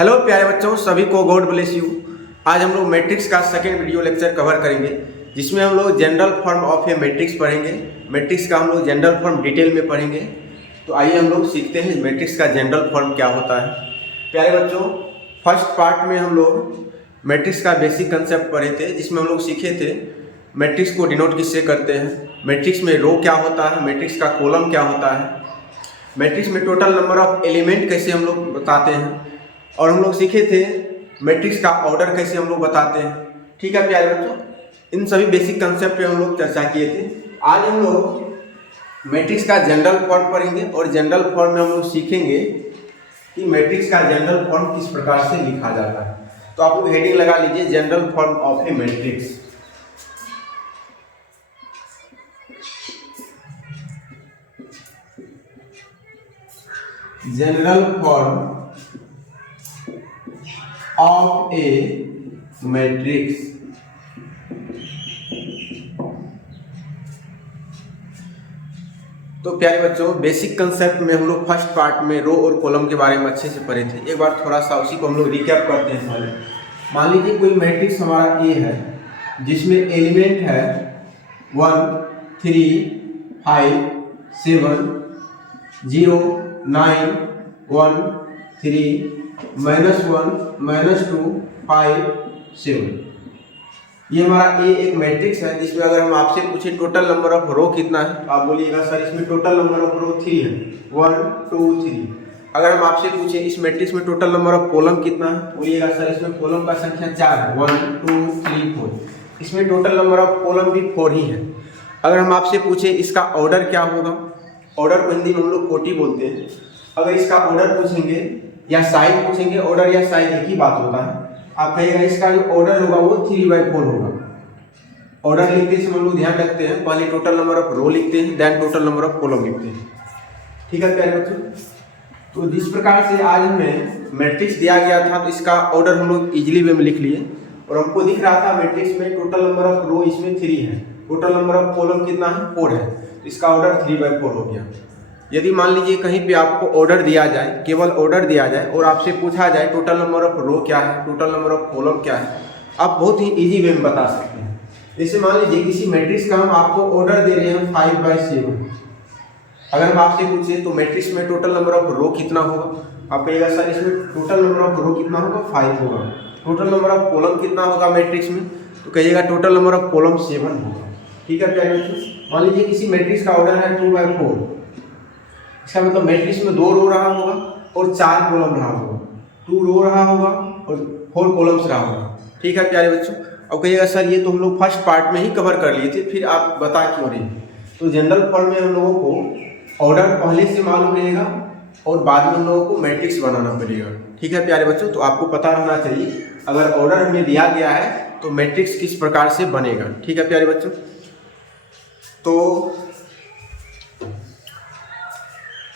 Hello प्यारे बच्चों, सभी को गॉड ब्लेस यू। आज हम लोग मैट्रिक्स का सेकेंड वीडियो लेक्चर कवर करेंगे, जिसमें हम लोग general form of A matrix पढ़ेंगे। मैट्रिक्स का हम लोग जनरल फॉर्म डिटेल में पढ़ेंगे। तो आइए हम लोग सीखते हैं मैट्रिक्स का जनरल फॉर्म क्या होता है। प्यारे बच्चों, फर्स्ट पार्ट में हम लोग मैट्रिक्स का बेसिक कंसेप्ट पढ़े थे, जिसमें हम लोग सीखे थे मैट्रिक्स को डिनोट किससे करते हैं, मैट्रिक्स में रो क्या होता है, मैट्रिक्स का कॉलम क्या होता है, मैट्रिक्स में टोटल नंबर ऑफ एलिमेंट कैसे हम लोग बताते हैं, और हम लोग सीखे थे मैट्रिक्स का ऑर्डर कैसे हम लोग बताते हैं। ठीक है प्यारे बच्चों, इन सभी बेसिक कंसेप्ट पे हम लोग चर्चा किए थे। आज हम लोग मैट्रिक्स का जनरल फॉर्म पढ़ेंगे और जनरल फॉर्म में हम लोग सीखेंगे कि मैट्रिक्स का जनरल फॉर्म किस प्रकार से लिखा जाता है। तो आप लोग हेडिंग लगा लीजिए, general form of A matrix. General form of A matrix. तो प्यारे बच्चों, बेसिक कंसेप्ट में हम लोग फर्स्ट पार्ट में रो और कॉलम के बारे में अच्छे से पढ़े थे। एक बार थोड़ा सा उसी को हम लोग रिकैप करते हैं। पहले मान लीजिए कोई मैट्रिक्स हमारा ए है, जिसमें एलिमेंट है 1, 3, 5, 7, 0, 9, 1, 3, -1, -2, 5, 7। ये हमारा ए एक मैट्रिक्स है, जिसमें अगर हम आपसे पूछे टोटल नंबर ऑफ रो कितना है, तो आप बोलिएगा सर इसमें टोटल नंबर ऑफ रो 3 है, 1, 2, 3। अगर हम आपसे पूछे इस मैट्रिक्स में टोटल नंबर ऑफ कॉलम कितना है, बोलिएगा सर इसमें कॉलम का संख्या 4 है, 1, 2, 3, 4। इसमें टोटल नंबर ऑफ कॉलम भी 4 ही है। अगर हम आपसे पूछे इसका ऑर्डर क्या होगा, ऑर्डर को हिंदी में हम लोग कोटि बोलते हैं। अगर इसका ऑर्डर पूछेंगे या साइज पूछेंगे, ऑर्डर या साइज एक ही बात होता है। आप कहिएगा इसका जो ऑर्डर होगा वो 3/4 होगा। ऑर्डर लिखते समय हम लोग ध्यान रखते हैं, पहले टोटल नंबर ऑफ रो लिखते हैं, then total number of column लिखते हैं। ठीक है प्यारे बच्चों, तो जिस प्रकार से आज हमें मैट्रिक्स दिया गया था, तो इसका ऑर्डर हम लोग इजीली वे में लिख लिए। और हमको दिख रहा था मैट्रिक्स में टोटल नंबर ऑफ रो इसमें 3 है, टोटल नंबर ऑफ कॉलम कितना है, 4 है। तो इसका ऑर्डर 3/4 हो गया। यदि मान लीजिए कहीं पे आपको ऑर्डर दिया जाए, केवल ऑर्डर दिया जाए और आपसे पूछा जाए टोटल नंबर ऑफ रो क्या है, टोटल नंबर ऑफ कॉलम क्या है, आप बहुत ही इजी वे में बता सकते हैं। जैसे मान लीजिए किसी मैट्रिक्स का हम आपको ऑर्डर दे रहे हैं 5/7। अगर हम आपसे पूछे तो मैट्रिक्स में टोटल नंबर ऑफ रो कितना होगा, आप कहिएगा सर इसमें टोटल नंबर ऑफ रो कितना होगा, 5 होगा। टोटल नंबर ऑफ कॉलम कितना होगा मैट्रिक्स में, तो कहिएगा टोटल नंबर ऑफ कॉलम 7 होगा। ठीक है प्यारे बच्चों, मान लीजिए किसी मैट्रिक्स का ऑर्डर है 2/4। इसका मतलब मैट्रिक्स में 2 रो रहा होगा और 4 कॉलम रहा होगा, 2 रो रहा होगा और 4 कॉलम्स रहा होगा। ठीक है प्यारे बच्चों, अब कहिएगा सर ये तो हम लोग फर्स्ट पार्ट में ही कवर कर लिए थे, फिर आप बता क्यों रहे। तो जनरल फॉर्म में हम लोगों को ऑर्डर पहले से मालूम रहेगा और बाद में हम लोगों को मैट्रिक्स बनाना पड़ेगा। ठीक है प्यारे बच्चों, तो आपको पता रहना चाहिए अगर ऑर्डर हमें दिया गया है तो मैट्रिक्स किस प्रकार से बनेगा। ठीक है प्यारे बच्चों, तो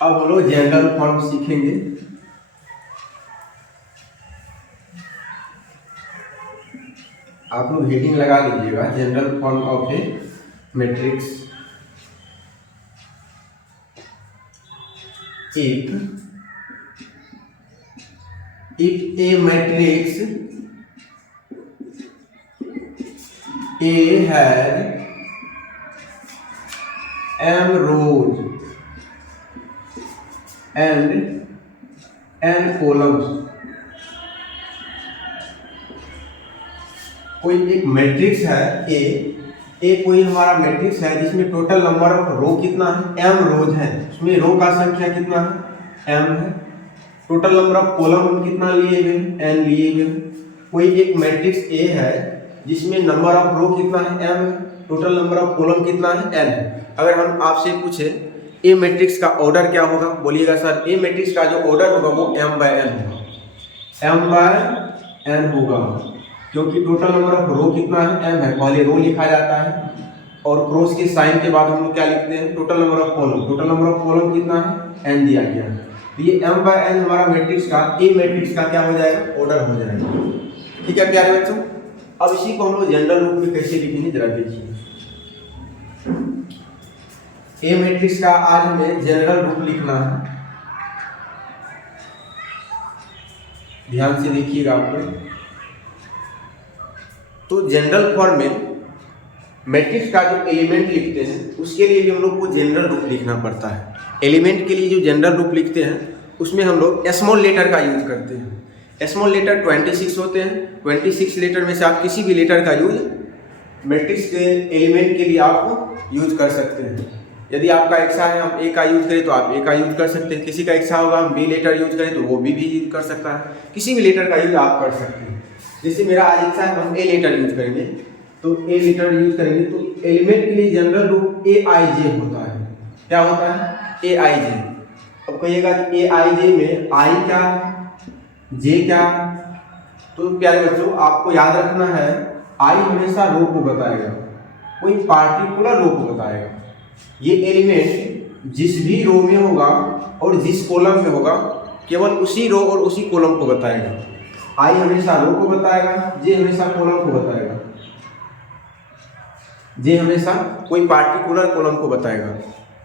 अब हम लोग जनरल फॉर्म सीखेंगे। आप लोग हेडिंग लगा लीजिएगा, general form of A matrix. if a matrix A has m rows and n columns, कोई एक मैट्रिक्स है ए कोई हमारा मैट्रिक्स है जिसमें टोटल नंबर ऑफ रो कितना है, m रोज है, उसमें रो का संख्या कितना है, m है। टोटल नंबर ऑफ कॉलम हम कितना लिए हुए, n लिए हुए। कोई एक मैट्रिक्स ए है जिसमें नंबर ऑफ रो कितना है, m है, टोटल नंबर ऑफ कॉलम कितना है, n है। अगर हम आपसे पूछे ए मैट्रिक्स का ऑर्डर क्या होगा, बोलिएगा सर ए मैट्रिक्स का जो ऑर्डर होगा वो m/n होगा, m/n होगा, क्योंकि टोटल नंबर ऑफ रो कितना है, m है, पहले रो लिखा जाता है और क्रॉस के साइन के बाद हम लोग क्या लिखते हैं, total number of column. Total number of column कितना है, n दिया गया है। तो ये m/n हमारा मैट्रिक्स का, ए मैट्रिक्स का क्या हो जाएगा, ऑर्डर हो जाएगा। ठीक है प्यारे बच्चों, अब इसी को हम लोग जनरल रूप में कैसे लिखेंगे जरा देखिए। ए मैट्रिक्स का आज हमें जनरल रूप लिखना है। ध्यान से देखिएगा आप लोग। तो जनरल फॉर्म में मैट्रिक्स का जो एलिमेंट लिखते हैं उसके लिए भी हम लोग को जनरल रूप लिखना पड़ता है। एलिमेंट के लिए जो जनरल रूप लिखते हैं उसमें हम लोग स्मॉल लेटर का यूज करते हैं। स्मॉल लेटर 26 होते हैं। 26 लेटर में से आप किसी भी लेटर का यूज मैट्रिक्स के एलिमेंट के लिए आप यूज कर सकते हैं। यदि आपका इच्छा है हम ए का यूज करें तो आप ए का यूज कर सकते हैं, किसी का इच्छा होगा हम बी लेटर यूज करें तो वो भी यूज कर सकता है। किसी भी लेटर का यूज आप कर सकते हैं। जैसे मेरा आज इच्छा है हम ए लेटर यूज करेंगे तो ए लेटर यूज करेंगे। तो एलिमेंट के लिए जनरल रूप ए आई जे होता है। क्या होता है? ए आई जे। अब कहिएगा कि ए आई जे में आई क्या जे क्या? तो प्यारे बच्चों आपको याद रखना है आई हमेशा रो को बताएगा, कोई पार्टिकुलर रो को बताएगा। ये एलिमेंट जिस भी रो में होगा और जिस कॉलम में होगा केवल उसी रो और उसी कॉलम को बताएगा। आई हमेशा रो को बताएगा, जे हमेशा कॉलम को बताएगा, जे हमेशा कोई पार्टिकुलर कॉलम को बताएगा।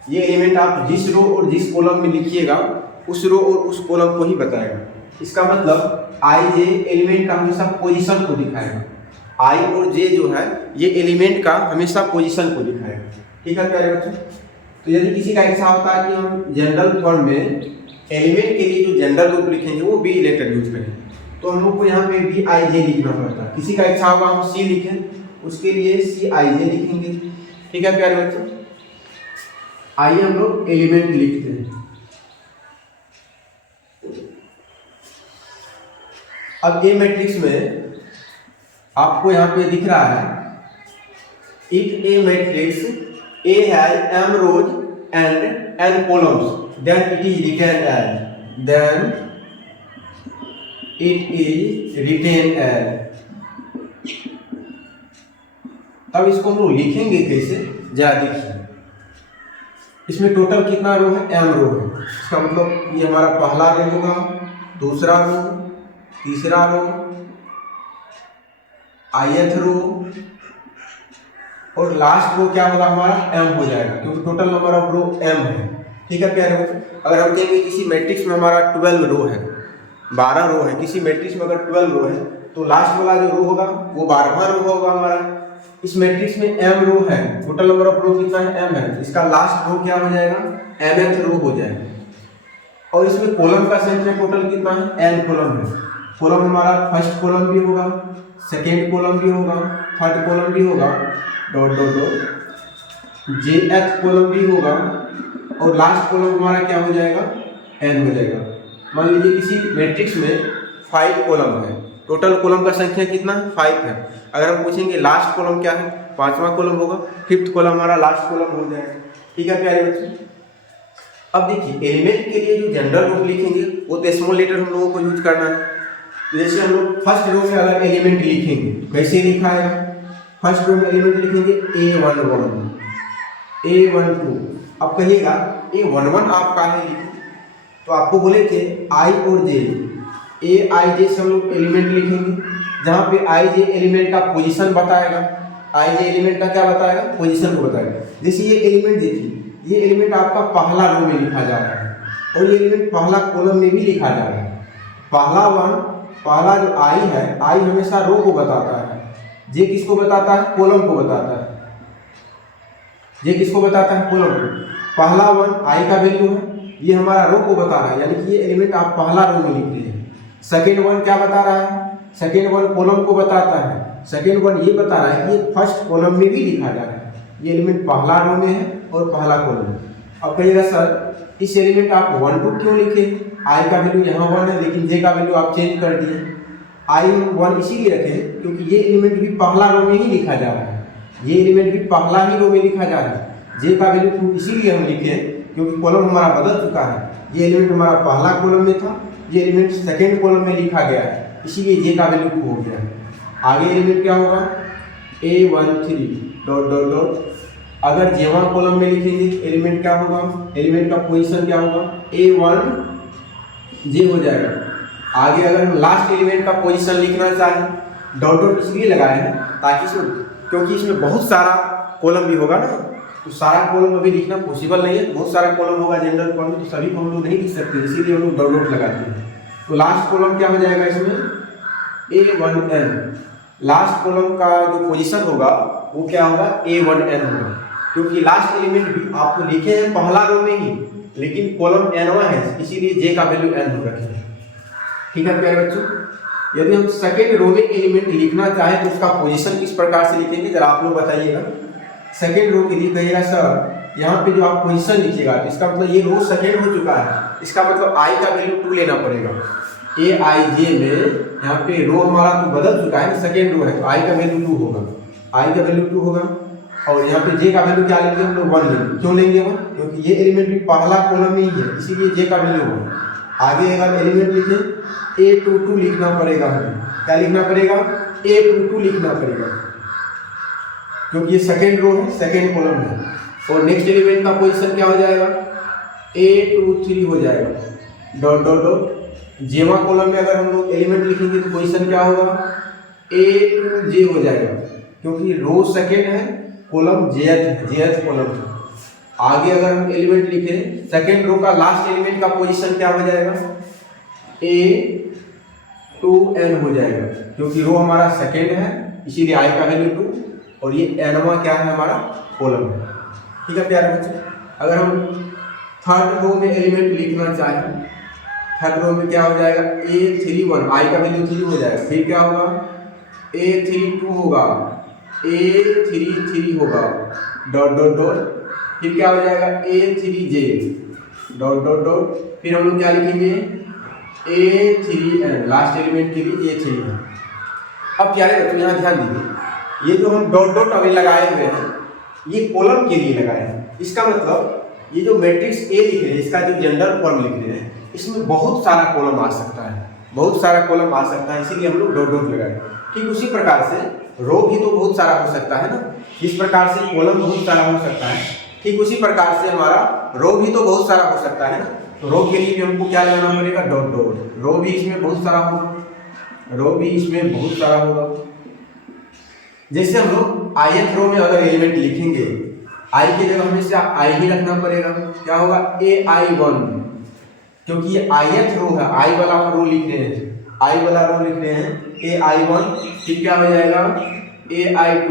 ये एलिमेंट आप जिस रो और जिस कॉलम में लिखिएगा उस रो और उस कॉलम को ही बताएगा। इसका मतलब आई जे एलिमेंट का हमेशा पोजीशन को दिखाएगा। आई और जे जो है ये एलिमेंट का हमेशा पोजीशन को दिखाएगा। ठीक है प्यारे बच्चों। तो यदि किसी का इच्छा होता है कि हम जनरल फॉर्म में एलिमेंट के लिए जो जनरल रूप लिखेंगे वो बी लेटर यूज करें तो हम लोग को यहाँ पे बी आई जे लिखना पड़ता है। किसी का इच्छा होगा हम सी लिखें उसके लिए सी आई जे लिखेंगे। ठीक है प्यारे बच्चों। आइए हम लोग एलिमेंट लिखते हैं। अब ए मैट्रिक्स में आपको यहाँ पे दिख रहा है if A matrix A has m rows and n columns then it is written as अब इसको हम लोग लिखेंगे कैसे जरा देखिए। इसमें टोटल कितना रो है? m रो है। इसका मतलब ये हमारा पहला रो होगा, दूसरा रो, तीसरा रो, ith रो और लास्ट रो क्या होगा हमारा m हो जाएगा क्योंकि total number of row m है। ठीक है प्यारे बच्चों। अगर हम कहेंगे किसी मैट्रिक्स में हमारा 12 रो है, 12 रो है, किसी मैट्रिक्स में अगर 12 रो है तो लास्ट वाला जो रो होगा वो 12वां रो होगा हमारा। इस मैट्रिक्स में m रो है, टोटल नंबर ऑफ रो कितना है m है, इसका लास्ट रो क्या हो जाएगा mth रो हो जाएगा। और इसमें कॉलम का संख्या टोटल कितना है n कॉलम है। कॉलम हमारा फर्स्ट कॉलम भी होगा, सेकेंड कॉलम भी होगा, थर्ड कॉलम भी होगा, dot dot dot jth column भी होगा और लास्ट कॉलम हमारा क्या हो जाएगा n हो जाएगा। मान लीजिए किसी मैट्रिक्स में 5 कॉलम है, टोटल कॉलम का संख्या कितना 5 है। अगर हम पूछेंगे लास्ट कॉलम क्या है, 5वां कॉलम होगा, 5th कॉलम हमारा लास्ट कॉलम हो जाएगा। ठीक है प्यारे बच्चों। अब देखिए एलिमेंट के लिए जो जनरल रूप लिखेंगे वो तो स्मॉल लेटर हम लोगों को यूज करना है। तो जैसे हम लोग फर्स्ट रो में अगर एलिमेंट लिखेंगे तो कैसे लिखा है? फर्स्ट रो में एलिमेंट लिखेंगे A11, A12। अब कहिएगा A11 आप काहे लिखे? तो आपको बोले थे आई और जे, ए आई जे से हम लोग एलिमेंट लिखेंगे जहाँ पे आई जे एलिमेंट का पोजीशन बताएगा। आई जे एलिमेंट का क्या बताएगा? पोजीशन को बताएगा। जैसे ये एलिमेंट देखिए, ये एलिमेंट आपका पहला रो में लिखा जा रहा है और ये एलिमेंट पहला कॉलम में भी लिखा जा रहा है। पहला जो आई है, आई हमेशा रो को बताता है, जे किसको बताता है? कॉलम को बताता है। जे किसको बताता है? कॉलम को। पहला 1 आई का वैल्यू है, ये हमारा रो को बता रहा है, यानी कि ये एलिमेंट आप पहला रो में लिख रहे हैं। सेकेंड 1 क्या बता रहा है? सेकेंड 1 कॉलम को बताता है। सेकेंड 1 ये बता रहा है कि ये फर्स्ट कॉलम में भी लिखा जा रहा है, ये एलिमेंट पहला रो में है और पहला कॉलम। अब कहिएगा सर इस एलिमेंट आप 1 2 क्यों लिखे? आई का वैल्यू यहाँ 1 है लेकिन जे का वैल्यू आप चेंज कर दिए। आई 1 इसीलिए रखे क्योंकि ये एलिमेंट भी पहला रो में ही लिखा जा रहा है, ये एलिमेंट भी पहला ही रो में लिखा जा रहा है। जे का वैल्यू इसीलिए हम लिखे क्योंकि कॉलम हमारा बदल चुका है। ये एलिमेंट हमारा पहला कॉलम में था, ये एलिमेंट सेकेंड कॉलम में लिखा गया है, इसीलिए जे का वैल्यू हो गया है। आगे एलिमेंट क्या होगा? A13 dot dot dot. अगर जेवा कॉलम में लिखेंगे एलिमेंट क्या होगा? एलिमेंट का पोजीशन क्या होगा? A1 जे हो जाएगा। आगे अगर हम लास्ट एलिमेंट का पोजीशन लिखना चाहें डॉट डॉट इसलिए लगाए हैं ताकि इसमें, क्योंकि इसमें बहुत सारा कॉलम भी होगा ना, तो सारा कॉलम अभी लिखना पॉसिबल नहीं है। बहुत सारा कॉलम होगा जनरल फॉर्म में तो सभी को हम लोग नहीं लिख सकते, इसीलिए हम लोग डॉट डॉट लगाते हैं। तो लास्ट कॉलम क्या हो जाएगा इसमें, A1N। लास्ट कॉलम का जो पोजीशन होगा वो क्या होगा, A1N होगा, क्योंकि लास्ट एलिमेंट भी आपको लिखे हैं पहला रो में ही, लेकिन कॉलम N1 है, इसीलिए J का वैल्यू N होगा। ठीक है प्यारे बच्चों, यदि हम सेकेंड रो में एलिमेंट लिखना चाहें तो उसका पोजीशन किस प्रकार से लिखेंगे, जरा आप लोग बताइएगा। सेकेंड रो के लिए कहिएगा सर यहाँ पे जो आप पोजीशन लिखिएगा तो इसका मतलब ये रो सेकेंड हो चुका है, इसका मतलब I का वैल्यू 2 लेना पड़ेगा। AIJ में यहाँ पे रो हमारा तो बदल चुका है, सेकेंड रो है तो I का वैल्यू 2 होगा, I का वैल्यू 2 होगा। और यहाँ पे J का वैल्यू क्या लेंगे हम लोग, 1 लेंगे। क्यों लेंगे 1, क्योंकि ये एलिमेंट भी पहला कॉलम में ही है, इसीलिए J का वैल्यू 1। आगे अगर एलिमेंट लिखे A22 लिखना पड़ेगा, हमें क्या लिखना पड़ेगा, A22 लिखना पड़ेगा, क्योंकि ये सेकेंड रो है, सेकेंड कॉलम है। और नेक्स्ट एलिमेंट का पोजीशन क्या हो जाएगा, A23 हो जाएगा, डॉट डॉट डॉट। जेवा कॉलम में अगर हम लोग एलिमेंट लिखेंगे तो पोजीशन क्या होगा, A2J हो जाएगा, क्योंकि रो सेकेंड है, कॉलम जेथ कॉलम है। आगे अगर हम एलिमेंट लिखें, सेकेंड रो का लास्ट एलिमेंट का पोजीशन क्या हो जाएगा, A2N हो जाएगा, क्योंकि रो हमारा सेकेंड है, इसीलिए I का वैल्यू 2, और ये N1 क्या है, हमारा कॉलम है। ठीक है प्यारे बच्चों, अगर हम थर्ड रो में एलिमेंट लिखना चाहें, थर्ड रो में क्या हो जाएगा, A31, I का वैल्यू 3 हो जाएगा, फिर क्या होगा, A32 होगा, A33 होगा, डॉट डॉट डॉट, फिर क्या हो जाएगा, A3J, डॉट डॉट डॉट, फिर हम लोग क्या लिखेंगे, A3N, लास्ट एलिमेंट के लिए A3N। अब प्यारे बच्चों यहाँ ध्यान दीजिए, ये जो हम डॉट डॉट अभी लगाए हुए हैं ये कॉलम के लिए लगाए हैं, इसका मतलब ये जो मैट्रिक्स A लिख रहे हैं, इसका जो जनरल फॉर्म लिख रहे हैं, इसमें बहुत सारा कॉलम आ सकता है, बहुत सारा कॉलम आ सकता है, इसीलिए हम लोग डॉट डॉट लगाए। ठीक उसी प्रकार से रो भी तो बहुत सारा हो सकता है ना, जिस प्रकार से कॉलम बहुत सारा हो सकता है, ठीक उसी प्रकार से हमारा रो भी तो बहुत सारा हो सकता है ना। तो रो के लिए भी हमको क्या लगाना पड़ेगा, डॉट डॉट। रो भी इसमें बहुत सारा होगा, रो भी इसमें बहुत सारा होगा। जैसे हम लोग ith रो में अगर एलिमेंट लिखेंगे, I की जगह हमेशा I ही रखना पड़ेगा, क्या होगा, AI1, क्योंकि ये ith रो है, I वाला हम रो लिख रहे हैं, I वाला रो लिख रहे हैं, AI1, फिर क्या हो जाएगा, AI2,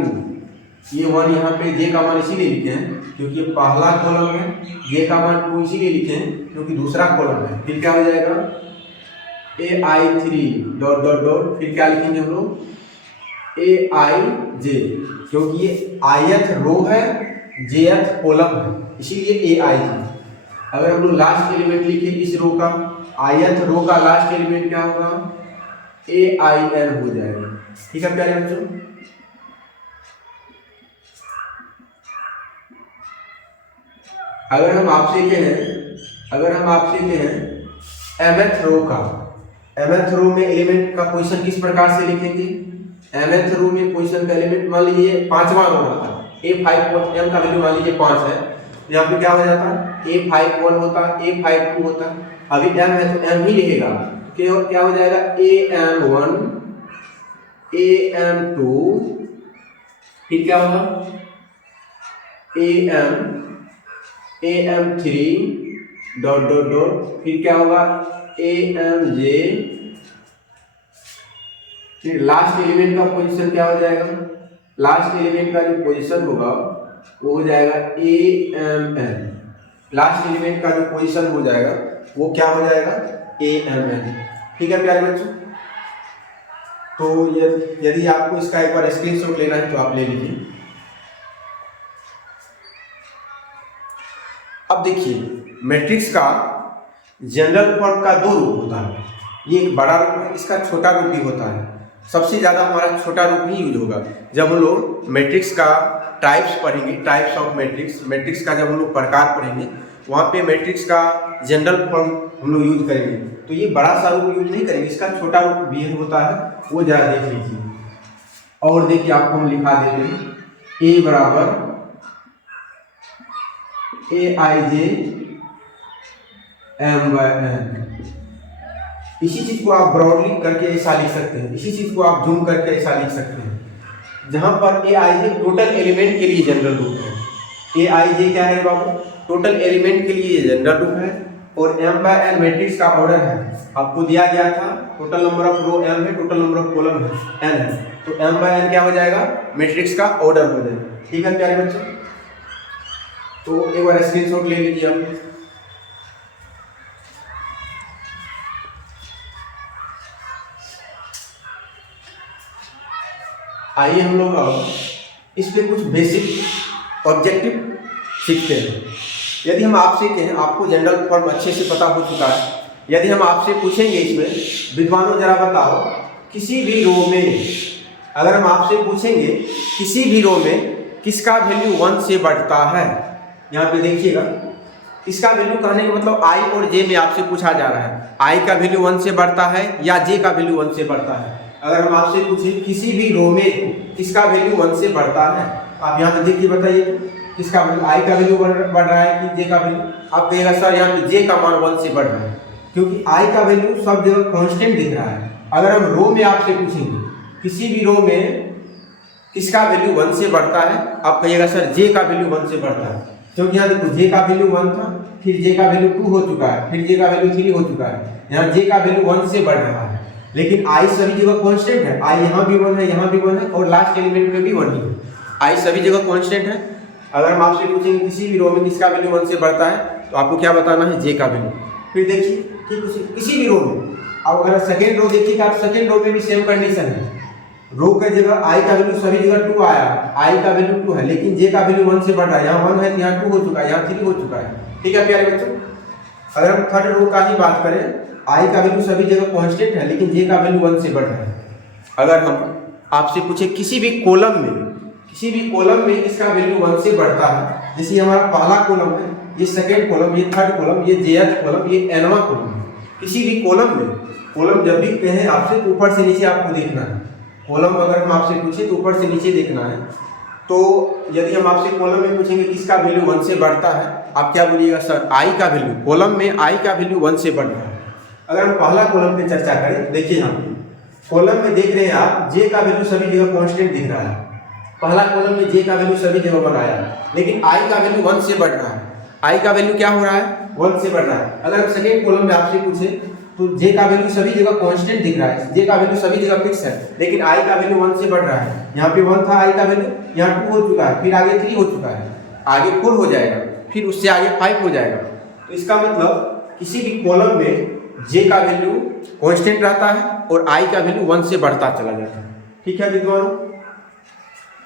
ये 1 यहाँ पे J का मान इसीलिए लिखे हैं क्योंकि ये पहला कॉलम है, J का मान 2 इसीलिए लिखे हैं क्योंकि दूसरा कॉलम है। फिर क्या हो जाएगा, AI3, डॉट डॉट डॉट, फिर क्या लिखेंगे हम लोग, AIJ, क्योंकि ये ith रो है, jth कॉलम है, इसीलिए AIJ। अगर हम लोग लास्ट एलिमेंट लिखे इस रो का, ith रो का लास्ट एलिमेंट क्या होगा, AIN हो जाएगा। ठीक है प्यारे बच्चों, अगर हम आपसे कहें mth रो का, mth रो में एलिमेंट का पोजीशन किस प्रकार से लिखेंगे, mth रो में पोजीशन का एलिमेंट मान लीजिए 5वां रो होता है, A51, m का वैल्यू मान लीजिए 5 है, यहाँ पे क्या हो जाता है, A51 होता, A52 होता, अभी m है तो m ही लिखेगा, क्या हो जाएगा, AM1, AM2, फिर क्या होगा, AM3, डॉट डॉट डॉट, फिर क्या होगा, AMJ, फिर लास्ट एलिमेंट का पोजीशन क्या हो जाएगा, लास्ट एलिमेंट का जो पोजीशन होगा वो हो जाएगा AMN, लास्ट एलिमेंट का जो पोजीशन हो जाएगा वो क्या हो जाएगा, AMN। ठीक है प्यारे बच्चों, तो यदि आपको इसका एक बार स्क्रीनशॉट लेना है तो आप ले लीजिए। अब देखिए मैट्रिक्स का जनरल फॉर्म का 2 रूप होता है, ये एक बड़ा रूप है, इसका छोटा रूप भी होता है। सबसे ज़्यादा हमारा छोटा रूप ही यूज होगा जब हम लोग मैट्रिक्स का टाइप्स पढ़ेंगे, टाइप्स ऑफ मैट्रिक्स, मैट्रिक्स का जब हम लोग प्रकार पढ़ेंगे वहाँ पे मैट्रिक्स का जनरल फॉर्म हम लोग यूज करेंगे। तो ये बड़ा सा रूप यूज नहीं करेंगे, इसका छोटा रूप भी होता है, वो ज़रा देख लीजिए। और देखिए आपको हम लिखा देते हैं A बराबर AIJ M/N। इसी चीज को आप ब्रॉडली करके ऐसा लिख सकते हैं, इसी चीज को आप जूम करके ऐसा लिख सकते हैं, जहां पर AIJ टोटल एलिमेंट के लिए जनरल रूप है। AIJ क्या है बाबू, टोटल एलिमेंट के लिए जनरल रूप है, और m बाय n मैट्रिक्स का ऑर्डर है, आपको दिया गया था total number of row m है, टोटल नंबर ऑफ कॉलम है n है, तो m बाय n क्या हो जाएगा, मैट्रिक्स का ऑर्डर हो जाएगा। ठीक है प्यारे बच्चों, तो एक बार स्क्रीनशॉट ले लीजिए आप। आइए हम लोग अब इस पे कुछ बेसिक ऑब्जेक्टिव सीखते हैं। यदि हम आपसे कहें, आपको जनरल फॉर्म अच्छे से पता हो चुका है, यदि हम आपसे पूछेंगे इसमें विद्वानों जरा बताओ किसी भी रो में, अगर हम आपसे पूछेंगे किसी भी रो में किसका वैल्यू 1 से बढ़ता है, यहाँ पे देखिएगा इसका वैल्यू कहने का मतलब i और j में आपसे पूछा जा रहा है i का वैल्यू 1 से बढ़ता है या j का वैल्यू 1 से बढ़ता है। अगर हम आपसे पूछें किसी भी रो में किसका वैल्यू 1 से बढ़ता है, आप यहाँ पे देखिए बताइए किसका वैल्यू, i का वैल्यू बढ़ रहा है कि j का वैल्यू, आप कहिएगा सर यहाँ पे j का मान 1 से बढ़ रहा है, क्योंकि i का वैल्यू सब जगह कांस्टेंट दिख रहा है। अगर हम रो में आपसे पूछेंगे किसी भी रो में किसका वैल्यू 1 से बढ़ता है, आप कहिएगा सर j का वैल्यू 1 से बढ़ता है, क्योंकि यहाँ देखो j का वैल्यू 1 था, फिर j का वैल्यू 2 हो चुका है, फिर j का वैल्यू 3 हो चुका है, यहाँ j का वैल्यू 1 से बढ़ रहा है। लेकिन i सभी जगह कांस्टेंट है, i यहाँ भी 1 है, यहाँ भी 1 है और लास्ट एलिमेंट में भी 1 ही है, i सभी जगह कांस्टेंट है। अगर हम आपसे पूछेंगे किसी भी रो में किसका वैल्यू 1 से बढ़ता है, तो आपको क्या बताना है, j का वैल्यू। फिर देखिए ठीक किसी भी रो में, अब अगर सेकेंड रो देखिएगा आप, सेकेंड रो में भी सेम कंडीशन है, रो की जगह i का वैल्यू सभी जगह 2 आया, i का वैल्यू 2 है, लेकिन j का वैल्यू 1 से बढ़ रहा है, यहाँ 1 है तो यहाँ 2 हो चुका है, यहाँ 3 हो चुका है। ठीक है प्यारे बच्चों, अगर हम थर्ड रो का ही बात करें, i का वैल्यू सभी जगह कांस्टेंट है, लेकिन j का वैल्यू 1 से बढ़ रहा है। अगर हम आपसे पूछे किसी भी कॉलम में इसका वैल्यू 1 से बढ़ता है, जैसे हमारा पहला कॉलम है, ये सेकेंड कॉलम, ये थर्ड कॉलम, ये jth कॉलम, ये nवां कॉलम है, किसी भी कॉलम में, कॉलम जब भी कहें आपसे तो ऊपर से नीचे आपको देखना है, कॉलम अगर हम आपसे पूछे तो ऊपर से नीचे देखना है। तो यदि हम आपसे कॉलम में पूछेंगे किसका वैल्यू 1 से बढ़ता है, आप क्या बोलिएगा सर i का वैल्यू, कॉलम में i का वैल्यू 1 से बढ़ रहा है। अगर हम पहला कॉलम पे चर्चा करें, देखिए हम कॉलम में देख रहे हैं आप j का वैल्यू सभी जगह कांस्टेंट दिख रहा है, पहला कॉलम में j का वैल्यू सभी जगह बनाया, लेकिन i का वैल्यू 1 से बढ़ रहा है, i का वैल्यू क्या हो रहा है, 1 से बढ़ रहा है। अगर हम सेकेंड कॉलम में आपसे पूछे तो j का वैल्यू सभी जगह कांस्टेंट दिख रहा है, j का वैल्यू सभी जगह फिक्स है, लेकिन i का वैल्यू 1 से बढ़ रहा है, यहाँ पे 1 था i का वैल्यू, यहाँ 2 हो चुका है, फिर आगे 3 हो चुका है, आगे 4 हो जाएगा, फिर उससे आगे 5 हो जाएगा। तो इसका मतलब किसी भी कॉलम में j का वैल्यू कांस्टेंट रहता है और i का वैल्यू 1 से बढ़ता चला जाता है। ठीक है विद्वानों,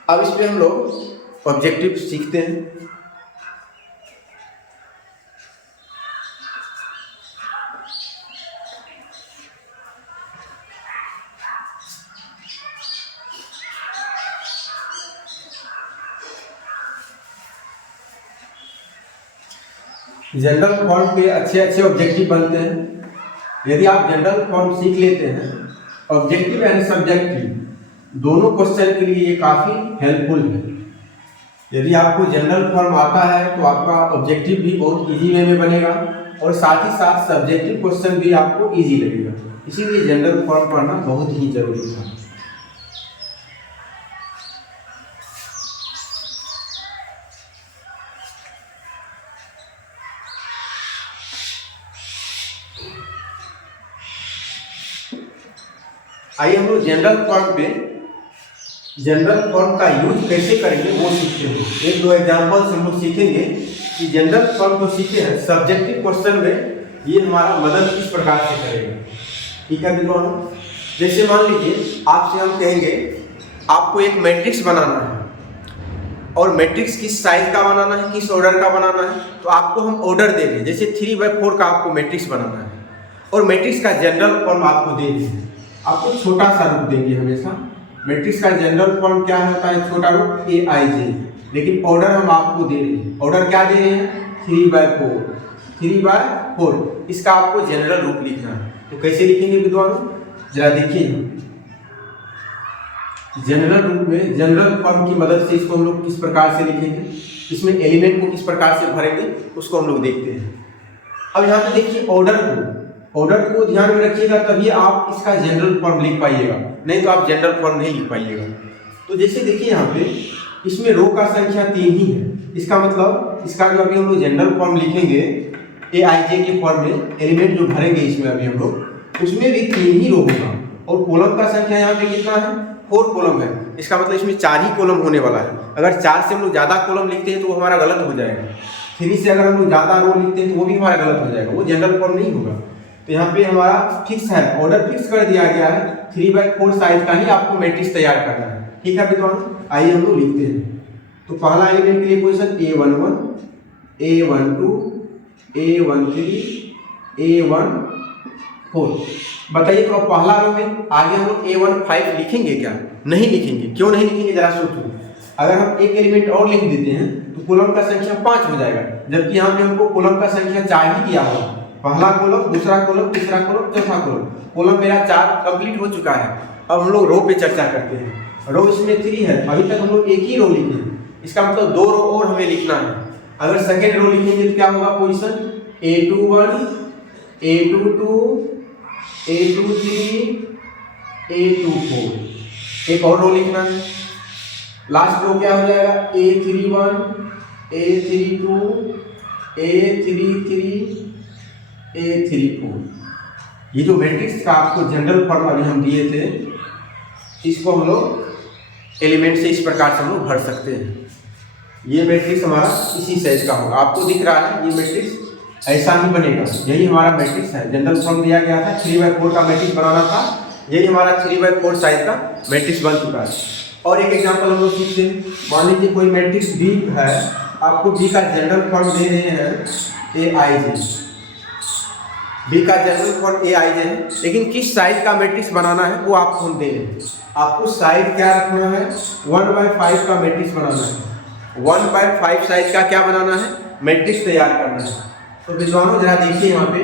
अब इस पे हम लोग ऑब्जेक्टिव सीखते हैं। जनरल फॉर्म के अच्छे ऑब्जेक्टिव बनते हैं। यदि आप जनरल फॉर्म सीख लेते हैं, ऑब्जेक्टिव एंड सब्जेक्टिव दोनों क्वेश्चन के लिए ये काफ़ी हेल्पफुल है। यदि आपको जनरल फॉर्म आता है तो आपका ऑब्जेक्टिव भी बहुत इजी वे में बनेगा और साथ ही साथ सब्जेक्टिव क्वेश्चन भी आपको इजी लगेगा, इसीलिए जनरल फॉर्म पढ़ना बहुत ही जरूरी है। आइए हम लोग जनरल फॉर्म का यूज कैसे करेंगे वो सीखते हैं। एक दो एग्जांपल्स हम लोग सीखेंगे कि जनरल फॉर्म तो सीखे हैं, सब्जेक्टिव क्वेश्चन में ये हमारा मदद किस प्रकार से करेगा। ठीक है विद्वानों, जैसे मान लीजिए आपसे हम कहेंगे आपको एक मैट्रिक्स बनाना है और मैट्रिक्स किस साइज का बनाना है, किस ऑर्डर का बनाना है, तो आपको हम ऑर्डर दे दें, जैसे 3/4 का आपको मैट्रिक्स बनाना है और मैट्रिक्स का जनरल फॉर्म आपको दे दें, आपको छोटा सा रूप देंगे। हमेशा मैट्रिक्स का जनरल फॉर्म क्या होता है, छोटा रूप aij, लेकिन ऑर्डर हम आपको दे रहे हैं, ऑर्डर क्या दे रहे हैं 3/4, इसका आपको जनरल रूप लिखना है। तो कैसे लिखेंगे विद्वानों, जरा देखिए, जनरल रूप में जनरल फॉर्म की मदद से इसको हम लोग किस प्रकार से लिखेंगे, इसमें एलिमेंट को किस प्रकार से भरेंगे उसको हम लोग देखते हैं। अब यहाँ पे देखिए ऑर्डर को ध्यान में रखिएगा, तभी आप इसका जनरल फॉर्म लिख पाइएगा, नहीं तो आप जनरल फॉर्म नहीं लिख पाइएगा। तो जैसे देखिए यहाँ पे इसमें रो का संख्या 3 ही है, इसका मतलब इसका जो अभी हम लोग जनरल फॉर्म लिखेंगे ए आई जे के फॉर्म में एलिमेंट जो भरेंगे इसमें अभी हम लोग, उसमें भी 3 ही रो होगा और कॉलम का संख्या यहाँ पे कितना है, 4 कॉलम है। इसका मतलब इसमें 4 ही कॉलम होने वाला है। अगर 4 से हम लोग ज़्यादा कॉलम लिखते हैं तो वो हमारा गलत हो जाएगा। 3 से अगर हम लोग ज़्यादा रो लिखते हैं तो वो भी हमारा गलत हो जाएगा, वो जनरल फॉर्म नहीं होगा। तो यहाँ पे हमारा फिक्स है, ऑर्डर फिक्स कर दिया गया है, 3/4 साइज का ही आपको मैट्रिक्स तैयार करना है। ठीक है विद्वान, आइए हम लोग लिखते हैं। तो पहला एलिमेंट के लिए position A11, A12, A13, A14। बताइए तो अब पहला रो में आगे हम लोग A15 लिखेंगे क्या? नहीं लिखेंगे। क्यों नहीं लिखेंगे जरा सोचो। अगर हम एक एलिमेंट और लिख देते हैं तो कॉलम का संख्या 5 हो जाएगा, जबकि यहाँ पे हमको कॉलम का संख्या 4 ही दिया हुआ। पहला कॉलम, दूसरा कॉलम, तीसरा कॉलम, चौथा कॉलम। कॉलम मेरा 4 कंप्लीट हो चुका है। अब हम लोग रो पे चर्चा करते हैं। रो इसमें 3 है, अभी तक हम लोग एक ही रो लिखे हैं। इसका मतलब 2 रो और हमें लिखना है। अगर सेकेंड रो लिखेंगे तो क्या होगा position A21, A22, A23, A24। एक और रो लिखना है। लास्ट रो क्या हो जाएगा A31, A32, A33, A34। ये जो मैट्रिक्स का आपको जनरल फॉर्म अभी हम दिए थे, इसको हम लोग एलिमेंट से इस प्रकार से हम लोग भर सकते हैं। ये मैट्रिक्स हमारा इसी साइज का होगा। आपको दिख रहा है ये मैट्रिक्स ऐसा ही बनेगा। यही हमारा मैट्रिक्स है। जनरल फॉर्म दिया गया था, 3/4 का मैट्रिक्स बनाना था। यही हमारा 3/4 साइज का मैट्रिक्स बन चुका है। और एक एग्जांपल हम लोग सीखते हैं। मान लीजिए कोई मैट्रिक्स बी है, आपको बी का जनरल फॉर्म दे रहे हैं AIJ। बी का जनरल फॉर्म AIJ है, लेकिन किस साइज का मैट्रिक्स बनाना है वो आपको हम दे रहे हैं। आपको साइज क्या रखना है, 1/5 का मैट्रिक्स बनाना है। 1/5 साइज का क्या बनाना है, मैट्रिक्स तैयार करना है। तो विद्वानों जरा देखिए यहाँ पे,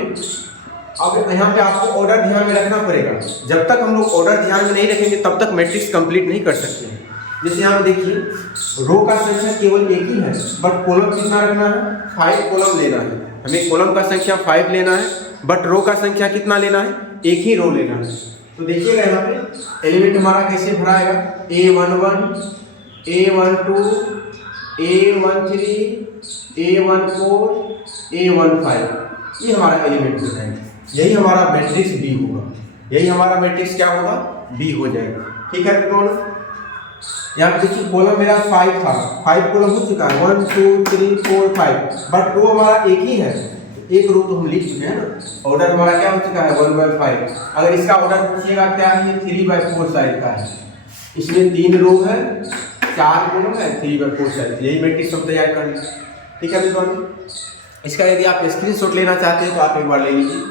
अब यहाँ पे आपको ऑर्डर ध्यान में रखना पड़ेगा। जब तक हम लोग ऑर्डर ध्यान में नहीं रखेंगे तब तक मैट्रिक्स कंप्लीट नहीं कर सकते हैं। जैसे यहाँ पे देखिए, रो का संख्या केवल एक ही है, बट कॉलम कितना रखना है, 5 कॉलम लेना है। हमें कॉलम का संख्या 5 लेना है, बट रो का संख्या कितना लेना है, एक ही रो लेना है। तो देखिएगा यहाँ पे एलिमेंट हमारा कैसे भराएगा, A11, A12, A13, A14, A15। ये हमारा एलिमेंट हो जाएगा। यही हमारा मैट्रिक्स बी होगा। यही हमारा मैट्रिक्स क्या होगा, बी हो जाएगा। ठीक है कौन, यहाँ पे देखिए कॉलम मेरा 5 था, 5 कॉलम हो चुका है, 1 2 3 4 5, बट रो हमारा एक ही है। एक रो तो हम लिख चुके हैं ना। ऑर्डर हमारा क्या हो चुका है, 1/5। अगर इसका ऑर्डर पूछिएगा क्या है, ये 3/4 साइज का है। इसमें 3 रो है, 4 कॉलम है, 3/4 साइज। यही मैट्रिक्स हम तैयार कर लें। ठीक है विद्वान, इसका यदि आप स्क्रीनशॉट लेना चाहते हैं तो आप एक बार ले लीजिए।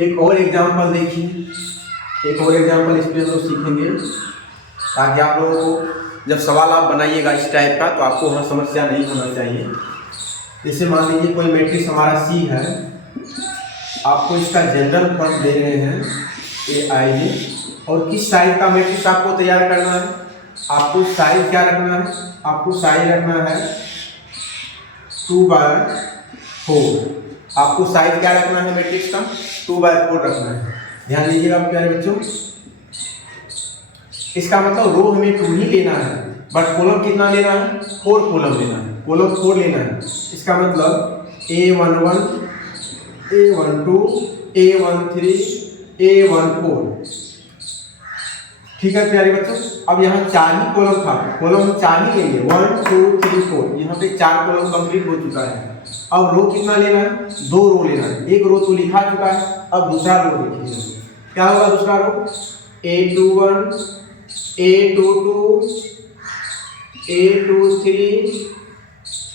एक और एग्जांपल देखिए, एक और एग्जांपल इस पे हम लोग सीखेंगे, ताकि आप लोगों को जब सवाल आप बनाइएगा इस टाइप का तो आपको वहाँ समस्या नहीं होना चाहिए। जैसे मान लीजिए कोई मैट्रिक्स हमारा C है, आपको इसका जनरल फॉर्म दे रहे हैं AIJ, और किस साइज का मैट्रिक्स आपको तैयार करना है, आपको साइज क्या रखना है, आपको साइज रखना है 2/4। आपको साइज क्या रखना है मैट्रिक्स का, 2/4 रखना है। ध्यान दीजिएगा प्यारे बच्चों, इसका मतलब रो हमें 2 ही लेना है, बट कॉलम कितना लेना है, 4 कॉलम लेना है, कॉलम 4 लेना है। इसका मतलब A11, A12, A13, A14। ठीक है प्यारे बच्चों, अब यहाँ 4 ही कॉलम था, कॉलम 4 ही लेंगे, 1 2 3 4। यहाँ पे 4 कॉलम कंप्लीट हो चुका है। अब रो कितना लेना है, 2 रो लेना है। एक रो तो लिखा चुका है, अब दूसरा रो लिखिए। क्या होगा दूसरा रो, A21, A22, A23,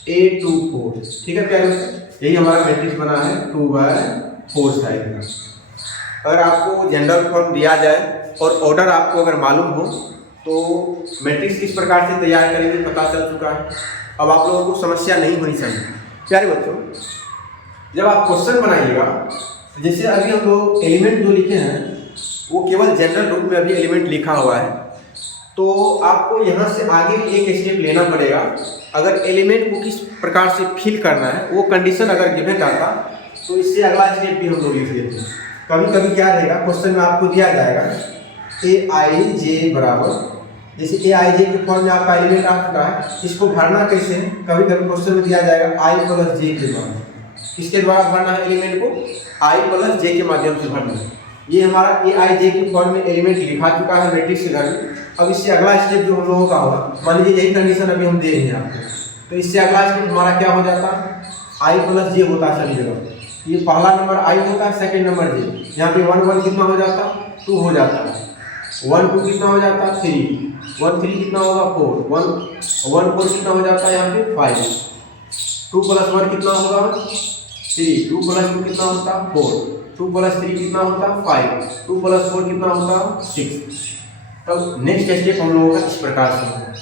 A24। ठीक है प्यारे बच्चों, यही हमारा मैट्रिक्स बना है 2/4 साइज का। अगर आपको जनरल फॉर्म दिया जाए और ऑर्डर आपको अगर मालूम हो तो मैट्रिक्स किस प्रकार से तैयार करेंगे पता चल चुका है। अब आप लोगों को समस्या नहीं होनी चाहिए। प्यारे बच्चों, जब आप क्वेश्चन बनाइएगा, जैसे अभी हम लोग एलिमेंट जो लिखे हैं वो केवल जनरल रूप में अभी एलिमेंट लिखा हुआ है। तो आपको यहाँ से आगे भी एक स्टेप लेना पड़ेगा। अगर एलिमेंट को किस प्रकार से फिल करना है वो कंडीशन अगर गिवन आता तो इससे अगला स्टेप भी हम लोग लिख लेते हैं। कभी कभी क्या रहेगा, क्वेश्चन में आपको दिया जाएगा ए आई जे बराबर, जैसे ए आई जे के फॉर्म में आपका एलिमेंट आ चुका है, इसको भरना कैसे है। कभी कभी क्वेश्चन में दिया जाएगा आई प्लस जे के द्वारा, किसके द्वारा भरना है एलिमेंट को, आई प्लस जे के माध्यम से भरना है। ये हमारा ए आई जे के फॉर्म में एलिमेंट लिखा चुका है मैट्रिक्स के घर में। अब इससे अगला स्टेप जो हम लोगों का होगा, मान लीजिए यही कंडीशन अभी हम दे रहे हैं आपको, तो इससे अगला स्टेप हमारा क्या हो जाता, आई प्लस जे होता है सभी जगह। ये पहला नंबर आई होता है, सेकंड नंबर जे। यहाँ पे 1 1 कितना हो जाता, 2 हो जाता है, 1 2 कितना हो जाता, 3 1 3 कितना होगा 4 1 1 4 कितना हो जाता है यहाँ पे 5 2 + 1 कितना होगा 3 2 + 2 कितना होता 4 2 + 3 कितना होता 5 2 + 4 कितना होता 6। तब नेक्स्ट स्टेप हम लोगों का इस प्रकार से होगा।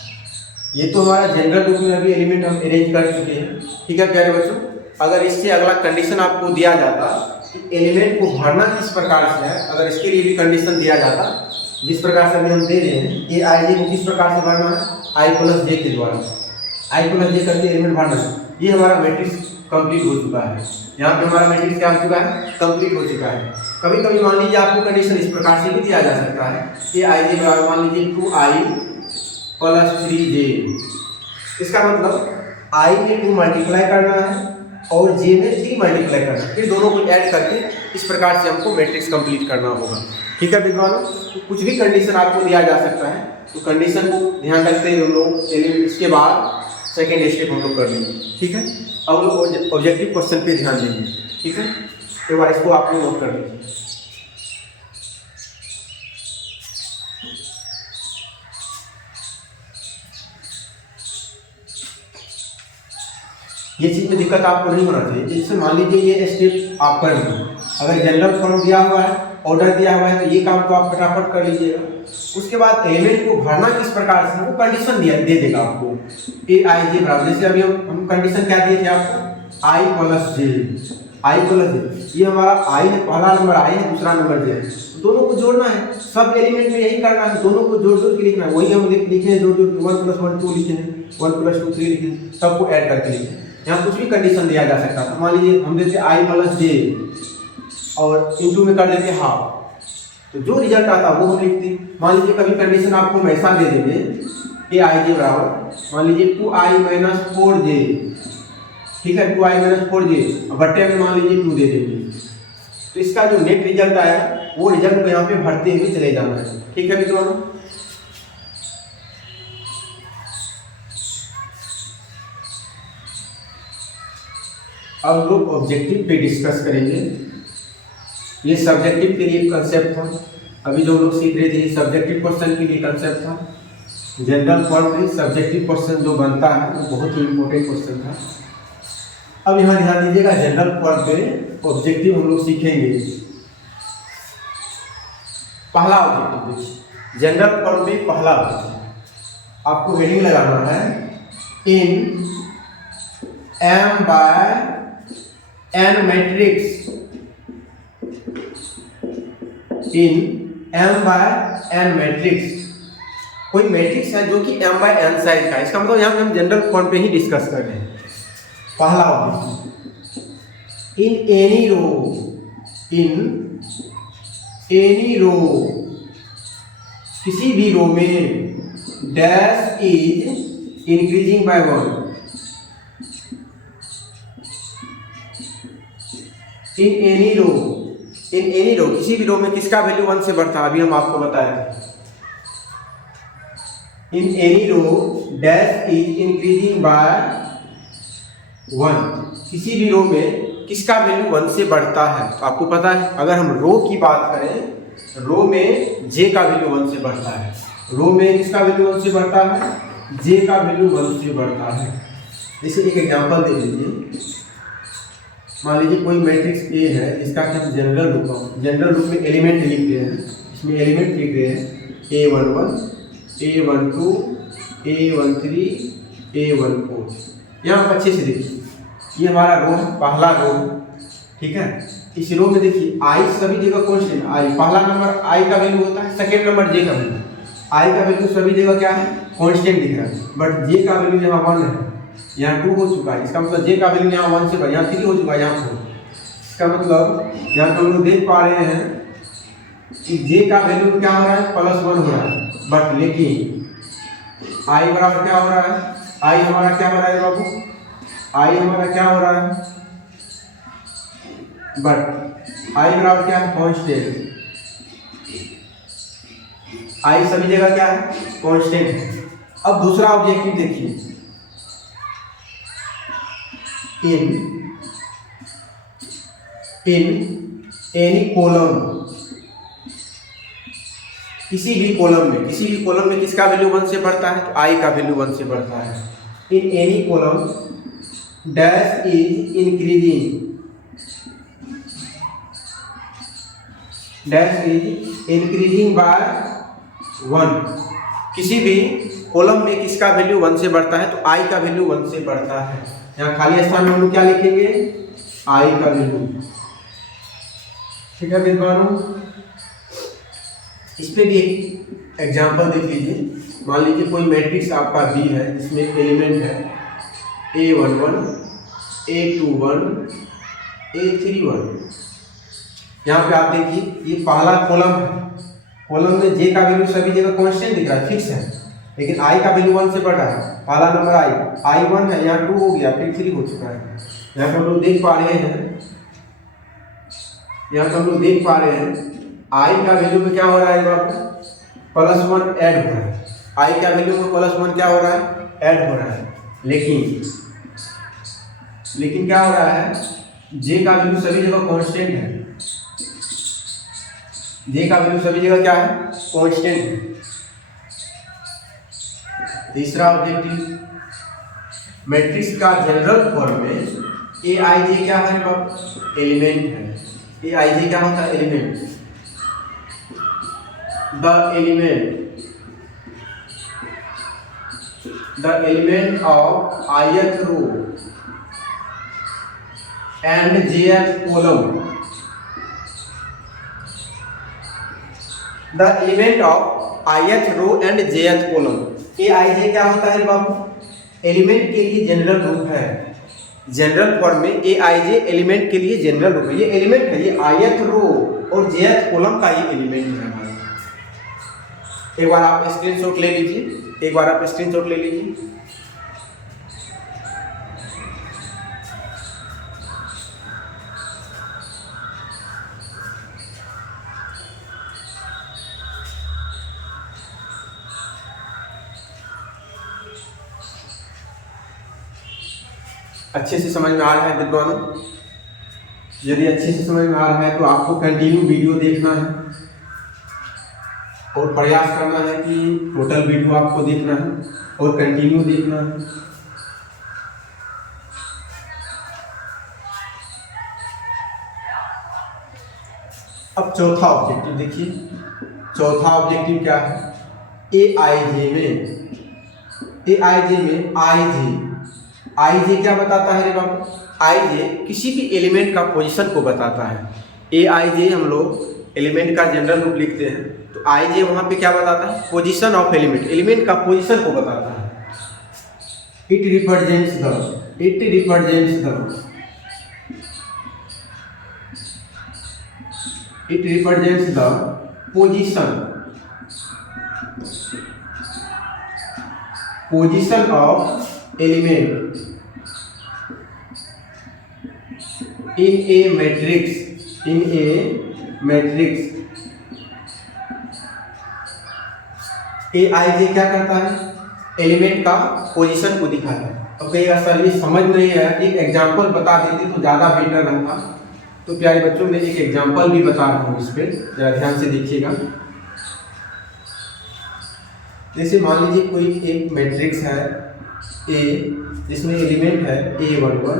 ये तो हमारा जनरल रूप में अभी एलिमेंट हम अरेंज कर चुके हैं, ठीक है प्यारे बच्चों। अगर इससे अगला कंडीशन आपको दिया जाता कि एलिमेंट को भरना किस प्रकार से है, अगर इसके लिए भी कंडीशन दिया जाता जिस प्रकार से अभी हम दे रहे हैं, ए आई जे को किस प्रकार से भरना है, आई प्लस जे के द्वारा, आई प्लस जे करके एलिमेंट भरना है। ये हमारा मैट्रिक्स कंप्लीट हो चुका है। यहाँ पे हमारा मैट्रिक्स क्या हो चुका है, कंप्लीट हो चुका है। कभी कभी मान लीजिए आपको कंडीशन इस प्रकार से भी दिया जा सकता है, ए आई जे बराबर मान लीजिए 2i + 3j। इसका मतलब आई में 2 मल्टीप्लाई करना है और जे में 3 मल्टीप्लाई करना है, फिर दोनों को ऐड करके इस प्रकार से हमको मैट्रिक्स कंप्लीट करना होगा, ठीक है विद्वानों। तो कुछ भी कंडीशन आपको दिया जा सकता है, तो कंडीशन को ध्यान रखते हुए हम लोग इसके बाद सेकेंड स्टेप हम लोग कर लेंगे, ठीक है। अब हम लोग ऑब्जेक्टिव क्वेश्चन पे ध्यान देंगे, ठीक है। एक बार इसको आप लोग नोट कर लीजिए। ये चीज़ में दिक्कत आपको नहीं होना चाहिए। जैसे मान लीजिए ये स्टेप आप कर लीजिए, अगर जनरल फॉर्म दिया हुआ है, ऑर्डर दिया हुआ है, तो ये काम तो आप फटाफट कर लीजिएगा। उसके बाद एलिमेंट को भरना किस प्रकार से, वो कंडीशन दे देगा आपको, ए आई जे बराबर, जैसे अभी हम कंडीशन क्या दिए थे आपको, आई प्लस जे, आई प्लस जे। ये हमारा आई है, पहला नंबर आई है, दूसरा नंबर जे है, दोनों को जोड़ना है। सब एलिमेंट में यही करना है, दोनों को जोड़ जोड़ के लिखना है। वही हम लिखे हैं, जोड़ जोड़ 1 + 1 2 लिखे हैं, 1 + 2 3 लिखे हैं, सबको ऐड करके लिखे हैं। यहाँ कुछ भी कंडीशन दिया जा सकता है। मान लीजिए हम देते आई प्लस जे और इंटू में कर देते हाफ, तो जो रिजल्ट आता वो हम लिखते हैं। मान लीजिए कभी कंडीशन आपको वैसा दे देंगे, ए आई जे बराबर मान लीजिए 2i - 4j, ठीक है, 2i - 4j, बट्टे में मान लीजिए 2 दे देंगे। तो इसका जो नेट रिजल्ट आएगा वो रिजल्ट को यहाँ पे भरते हुए चले जाना है, ठीक है मित्रों। अब लोग ऑब्जेक्टिव पे डिस्कस करेंगे। ये सब्जेक्टिव के लिए कंसेप्ट था, अभी जो लोग सीख रहे थे ये सब्जेक्टिव क्वेश्चन के लिए कंसेप्ट था। जनरल फॉर्म में सब्जेक्टिव क्वेश्चन जो बनता है वो बहुत ही इंपॉर्टेंट क्वेश्चन था। अब यहाँ ध्यान दीजिएगा, जनरल फॉर्म पे ऑब्जेक्टिव हम लोग सीखेंगे। पहला ऑब्जेक्टिव देखिए, जनरल फॉर्म में पहला ऑब्जेक्टिव आपको हेडिंग लगाना है, इन m/n मैट्रिक्स, इन m/n मैट्रिक्स। कोई मैट्रिक्स है जो कि m/n साइज का है, इसका मतलब यहाँ पे हम जनरल फॉर्म पे ही डिस्कस कर रहे हैं। पहला objective, in any row, in any row, किसी भी रो में, dash is increasing by 1, in any row, in any row, किसी भी रो में किसका वैल्यू 1 से बढ़ता है, अभी हम आपको बताया। इन any rho dash is increasing by 1, किसी भी रो में किसका वैल्यू 1 से बढ़ता है। तो आपको पता है, अगर हम रो की बात करें, रो में जे का वैल्यू 1 से बढ़ता है, रो में किसका वैल्यू 1 से बढ़ता है, जे का वैल्यू 1 से बढ़ता है। जैसे एक एग्जांपल दे दीजिए, मान लीजिए कोई मैट्रिक्स ए है जिसका कि हम जनरल रूप में एलिमेंट लिख रहे हैं। इसमें एलिमेंट लिख रहे हैं a11 a12 a13 a14। यहाँ आप अच्छे से देखिए, ये हमारा रो है, पहला रो है, ठीक है। इस रो में देखिए आई सभी जगह कॉन्स्टेंट, आई पहला नंबर आई का वैल्यू होता है, सेकेंड नंबर जे का वैल्यू, आई का वैल्यू सभी जगह क्या है, कांस्टेंट दिख रहा है, बट जे का वैल्यू यहाँ 1 है, यहाँ 2 हो चुका है। इसका मतलब जे का वैल्यू यहाँ 1 से बढ़, यहाँ 3 हो चुका है, यहाँ 4। इसका मतलब यहाँ तो हम लोग देख पा रहे हैं कि जे का वैल्यू क्या हो रहा है, +1 हो रहा है, बट लेकिन आई बराबर क्या हो रहा है, आई हमारा क्या हो रहा है बाबू, आई हमारा क्या हो रहा है, बट आई बराबर क्या है, कांस्टेंट। आई सभी जगह क्या है, कांस्टेंट है। अब दूसरा ऑब्जेक्टिव देखिए, इन एनी कॉलम, किसी भी कॉलम में किसका वैल्यू 1 से बढ़ता है, तो आई का वैल्यू 1 से बढ़ता है। In any column dash is increasing, dash is increasing by 1। किसी भी कॉलम में किसका वैल्यू 1 से बढ़ता है, तो आई का वैल्यू 1 से बढ़ता है। यहाँ खाली स्थान में हम लोग क्या लिखेंगे, आई का वैल्यू। ठीक है विद्वानों, इस पे भी एक एग्जांपल देख लीजिए। मान लीजिए कोई मैट्रिक्स आपका बी है, जिसमें एलिमेंट है A11, A21, A31। यहाँ पे आप देखिए, ये पहला कॉलम है, कॉलम में जे का वैल्यू सभी जगह कांस्टेंट दिख रहा है, फिक्स है, लेकिन आई का वैल्यू 1 से बढ़ रहा है। पहला नंबर आई 1 है, यहाँ 2 हो गया, फिर 3 हो चुका है। यहाँ पे हम लोग देख पा रहे हैं, यहाँ पे हम लोग देख पा रहे हैं आई का वैल्यू में क्या हो रहा है बाबू, +1 ऐड हो रहा है। आई का वैल्यू में +1 क्या हो रहा है, ऐड हो रहा है। लेकिन क्या हो रहा है, जे का वैल्यू सभी जगह कांस्टेंट है, जे का वैल्यू सभी जगह क्या है, कांस्टेंट है। तीसरा ऑब्जेक्टिव, मैट्रिक्स का जनरल फॉर्म में ए आई जे क्या है बाबू, एलिमेंट है। ए आई जे क्या होता है, element. The element of ith row and jth column. The element of ith row and jth column. ये ij क्या होता है बाबू, एलिमेंट के लिए जनरल रूप है। जनरल फॉर्म में ए आई जे एलिमेंट के लिए जनरल रूप है। ये एलिमेंट है, ये ith रो और jth कॉलम का ये एलिमेंट है। एक बार आप स्क्रीनशॉट ले लीजिए, अच्छे से समझ में आ रहा है विद्वानों? यदि अच्छे से समझ में आ रहा है तो आपको कंटिन्यू वीडियो देखना है और प्रयास करना है कि टोटल वीडियो आपको देखना है और कंटिन्यू देखना है। अब चौथा ऑब्जेक्टिव देखिए, चौथा ऑब्जेक्टिव क्या है, ए आई जे में आई जे क्या बताता है रे बाबू, आई जे किसी भी एलिमेंट का पोजीशन को बताता है। ए आई जे हम लोग एलिमेंट का जनरल रूप लिखते हैं, तो आई जे वहाँ पे क्या बताता है, पोजीशन ऑफ एलिमेंट, एलिमेंट का पोजीशन को बताता है। It represents the position of element in a matrix। ए आई जे क्या करता है, एलिमेंट का पोजीशन को दिखाता है। अब कहिएगा सर ये समझ नहीं है, एक एग्जांपल बता देते तो ज़्यादा बेटर रहता। तो प्यारे बच्चों मैं एक एग्जांपल भी बता रहा हूँ, इस पर जरा ध्यान से देखिएगा। जैसे मान लीजिए कोई एक मैट्रिक्स है ए, जिसमें एलिमेंट है A11,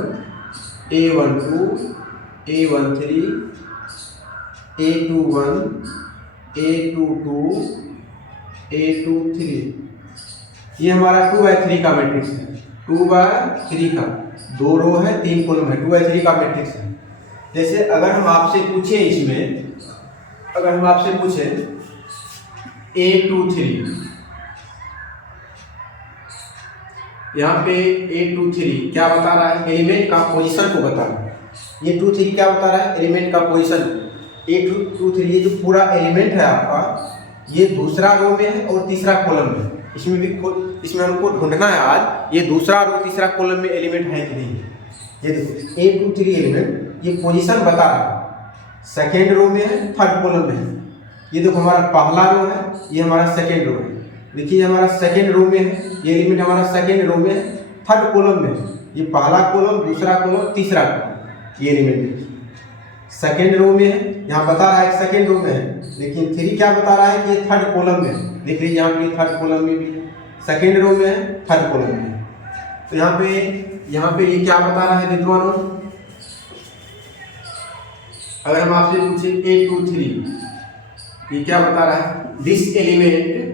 A12, A13, A21, A22, A23। ये हमारा 2/3 का मैट्रिक्स है। 2/3 का, 2 रो है 3 कॉलम है, 2/3 का मैट्रिक्स है। जैसे अगर हम आपसे पूछें A23 यहाँ पे 8 2 3 क्या बता रहा है, एलिमेंट का पोजीशन को बता रहा है। ये 2 3 क्या बता रहा है, एलिमेंट का पोजीशन। 8 2 3 ये जो पूरा एलिमेंट है आपका, ये दूसरा रो में है और तीसरा कॉलम में। इसमें हमको ढूंढना है आज ये दूसरा रो तीसरा कॉलम में एलिमेंट है कि नहीं है। ये देखो 8 2 3 एलिमेंट, ये पोजीशन बता रहा है, सेकेंड रो में है, थर्ड कॉलम में है। ये देखो हमारा पहला रो है, ये हमारा सेकेंड रो है। देखिए हमारा सेकेंड रो में है, ये एलिमेंट हमारा सेकेंड रो में है, थर्ड कॉलम में है। ये पहला कॉलम, दूसरा कॉलम, तीसरा कॉलम, ये एलिमेंट सेकेंड रो में है। यहाँ बता रहा है सेकेंड रो में है, लेकिन 3 क्या बता रहा है कि ये थर्ड कॉलम में है। देख लीजिए यहाँ पे थर्ड कॉलम में भी है, सेकेंड रो में है, थर्ड कॉलम में है। तो यहाँ पे ये क्या बता रहा है विद्वानों, अगर हम आपसे पूछे 8 2 3 ये क्या बता रहा है, this element